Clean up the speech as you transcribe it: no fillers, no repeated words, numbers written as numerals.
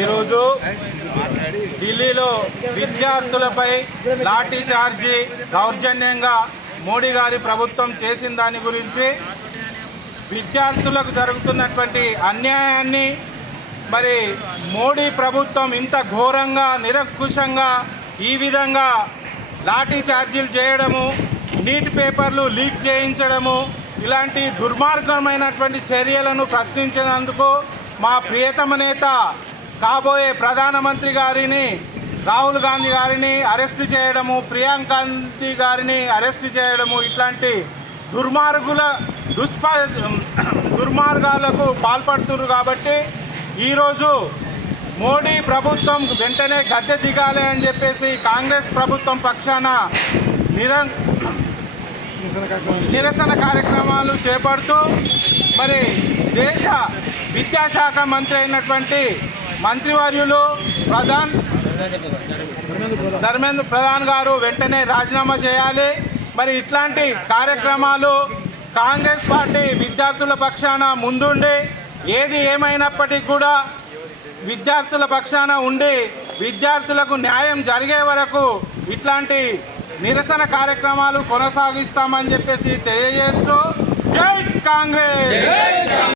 ఈరోజు ఢిల్లీలో విద్యార్థులపై లాఠీ చార్జీ దౌర్జన్యంగా మోడీ గారి ప్రభుత్వం చేసిన దాని గురించి, విద్యార్థులకు జరుగుతున్నటువంటి అన్యాయాన్ని, మరి మోడీ ప్రభుత్వం ఇంత ఘోరంగా నిరంకుశంగా ఈ విధంగా లాఠీ చార్జీలు చేయడము, నీట్ పేపర్లు లీక్ చేయించడము, ఇలాంటి దుర్మార్గమైనటువంటి చర్యలను ప్రశ్నించినందుకు మా ప్రియతమ నేత కాబోయే ప్రధానమంత్రి గారిని, రాహుల్ గాంధీ గారిని అరెస్టు చేయడము, ప్రియాంక గాంధీ గారిని అరెస్టు చేయడము, ఇట్లాంటి దుర్మార్గాలకు పాల్పడుతున్నారు. కాబట్టి ఈరోజు మోడీ ప్రభుత్వం వెంటనే గద్దె దిగాలి అని చెప్పేసి కాంగ్రెస్ ప్రభుత్వం పక్షాన నిరసన కార్యక్రమాలు చేపడుతూ, మరి దేశ విద్యాశాఖ మంత్రి అయినటువంటి మంత్రివర్యులు ధర్మేంద్ర ప్రధాన్ గారు వెంటనే రాజీనామా చేయాలి. మరి ఇట్లాంటి కార్యక్రమాలు కాంగ్రెస్ పార్టీ విద్యార్థుల పక్షాన ముందుండి, ఏది ఏమైనప్పటికీ కూడా విద్యార్థుల పక్షాన ఉండి విద్యార్థులకు న్యాయం జరిగే వరకు ఇట్లాంటి నిరసన కార్యక్రమాలు కొనసాగిస్తామని చెప్పేసి తెలియజేస్తూ, జై కాంగ్రెస్.